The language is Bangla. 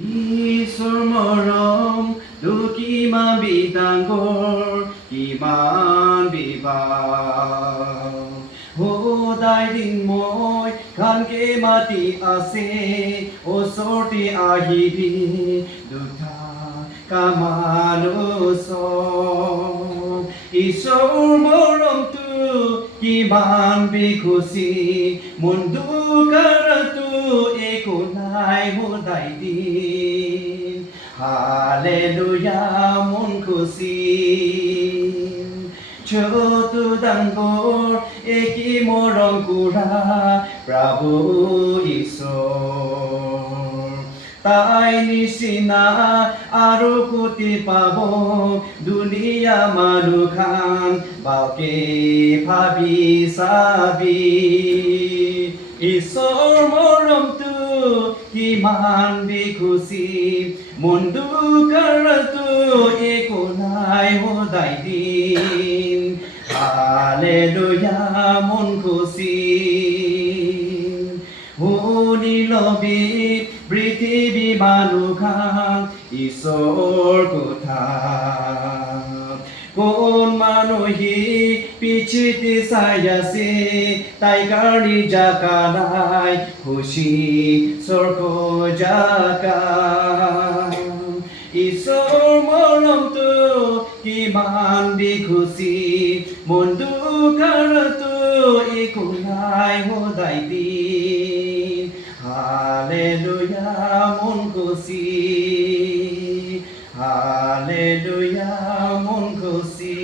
ঈশ্বৰ মৰম কিমান বিদাংগৰ কিমান বিবাহ সদায় দিন মই গানকে মাতি আছে ওচৰতে আহিবি দুটা কামান ওচৰ ঈশ্বৰ মৰমটো কিমান বিখুচি মন দুখৰতো একো নাই সদায় দিন হালেলুয়া মন খুচি ছোট ডাঙৰ একি মৰম কৰা প্ৰভু ঈশ্বৰ তাই নিচিনা আৰু কোটি পাব দুনিয়া মানুহখান ভালকে ভাবি চাবি ঈশ্বৰ মৰমটো কিমান বিখুচি মন দুখৰতো একো নাই সদায় দিন হালেলুয়া মন খুচি শুনি লবি পৃথিৱী মানুহখান ঈশ্বৰ কথা কোন মানুহে পিঠিতে চাই আছে তাই কাৰণে জাগা নাই খুচি স্বৰ্গ জাগা ঈশ্বৰ মৰমটো কিমান বিখুচি মন দুখৰতো একো নাই সদায় দিন হালেলুয়া মন খুচি হালেলুয়া মন খুচি